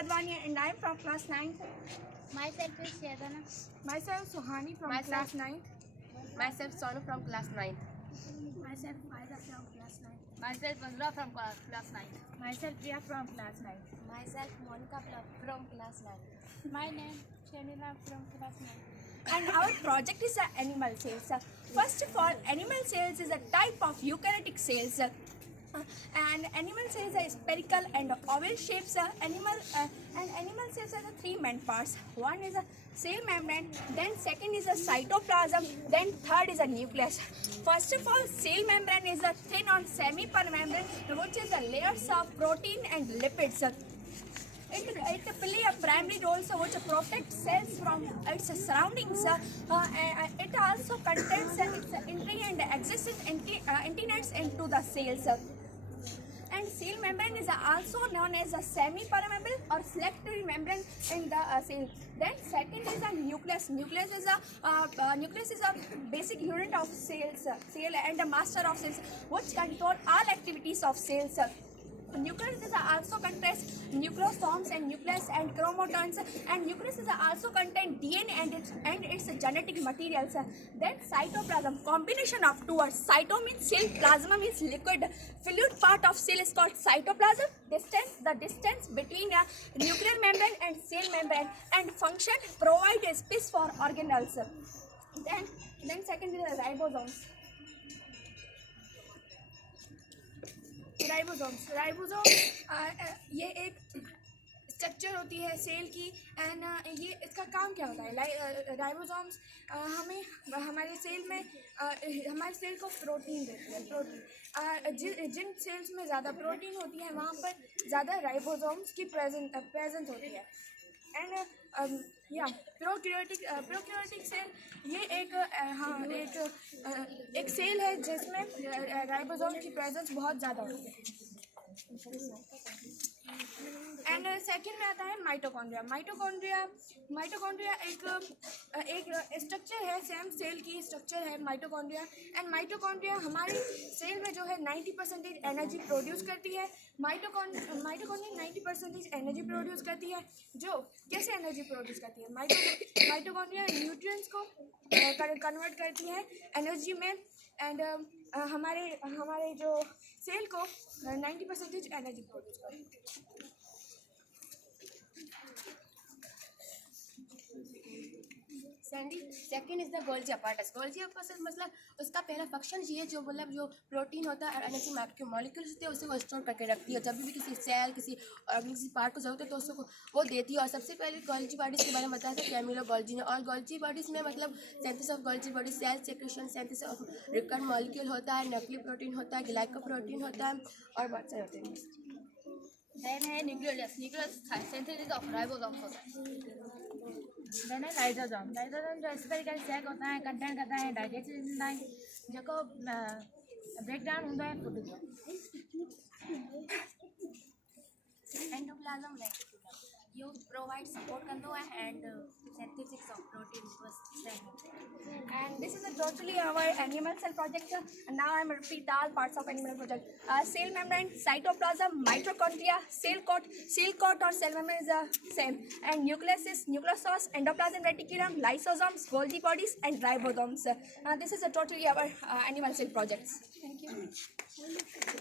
Advani and I am from class 9th. Myself is Shazana. Myself Suhani from class 9th. Myself Sonu from class 9th. Myself Faiza from class 9th. Myself Azra from class 9. Myself Priya from class 9th. Myself Monica from class 9. My name Shamila from class 9. And our project is animal cells. First of all, animal cells is a type of eukaryotic cells. And animal cells are spherical and oval shapes. Animal cells are the three main parts. One is a cell membrane, then second is a cytoplasm, then third is a nucleus. First of all, cell membrane is a thin or semi-permembrane, which is the layers of protein and lipids. It play a primary role, so which protects cells from its surroundings. It also contains its entry and existing antennates into the cells. And cell membrane is also known as a semi-permeable or selective membrane in the cell. Then second is a nucleus. Nucleus is a basic unit of cells, cell and a master of cells, which control all activities of cells. Nucleus is also contains nucleosomes and nucleus and chromatones, and nucleus is also contain DNA and its genetic materials. Then cytoplasm, combination of two words. Cyto means cell, plasma means liquid. Fluid part of cell is called cytoplasm. The distance between a nuclear membrane and cell membrane, and function provide a space for organelles. Then second is the ribosomes. Ribosome ये एक structure होती है cell की, and ये इसका काम क्या होता है? राइबोसोम्स हमें हमारे सेल को प्रोटीन देती है। प्रोटीन जिन सेल्स में ज़्यादा प्रोटीन होती है वहाँ पर ज़्यादा राइबोसोम्स की प्रेजेंस होती है। एंड प्रोकैरियोटिक सेल ये एक सेल है जिसमें राइबोसोम की प्रेजेंस बहुत ज़्यादा होती है। एंड सेकंड में आता है माइटोकॉन्ड्रिया। माइटोकॉन्ड्रिया एक स्ट्रक्चर है, सेम सेल की स्ट्रक्चर है माइटोकॉन्ड्रिया। एंड माइटोकॉन्ड्रिया हमारी सेल में जो है 90% एनर्जी प्रोड्यूस करती है। माइटोकॉन्ड्रिया 90% एनर्जी प्रोड्यूस करती है। जो कैसे एनर्जी प्रोड्यूस करती है? माइटोकॉन्ड्रिया न्यूट्रिएंट्स को कन्वर्ट करती है एनर्जी में, एंड हमारे जो सेल को 90% एनर्जी प्रोड्यूस करती है। Second is the Golgi apparatus। Golgi apparatus मतलब उसका पहला फंक्शन ये जो प्रोटीन होता है और एनर्जी के मॉलिक्यूल्स होते हैं, उसे वो स्टोर करके रखती है। जब भी किसी सेल किसी किसी पार्ट को जरूरत है तो उसको वो देती है। और सबसे पहले गोल्जी बॉडीज़ के बारे में बताया था कैमिलो गोल्जी ने। और गोल्जी बॉडीज़ में मतलब synthesis of Golgi body, cell secretion, synthesis of रिकर्ड मॉलिक्यूल होता है, न्यूक्लियर प्रोटीन होता है, ग्लाइकोप्रोटीन होता है और बहुत सारे होते हैं। Then है nucleus synthesis of ribosomes होता है। Then है लाइसोसोम जो स्पेरिकल सैक होता है, कंटेंट करता है डाइजेस्टिव एंजाइम जो ब्रेक डाउन होता है protein. Endoplasm reticulum you provide support करते हैं and synthesis of protein was done. And this is totally our animal cell project. And now I am repeat all parts of animal project. Cell membrane, cytoplasm, mitochondria, cell coat or cell membrane is the same. And nucleus is nucleus, endoplasm reticulum, lysosomes, Golgi bodies, and ribosomes. This is totally our animal cell projects. Thank you.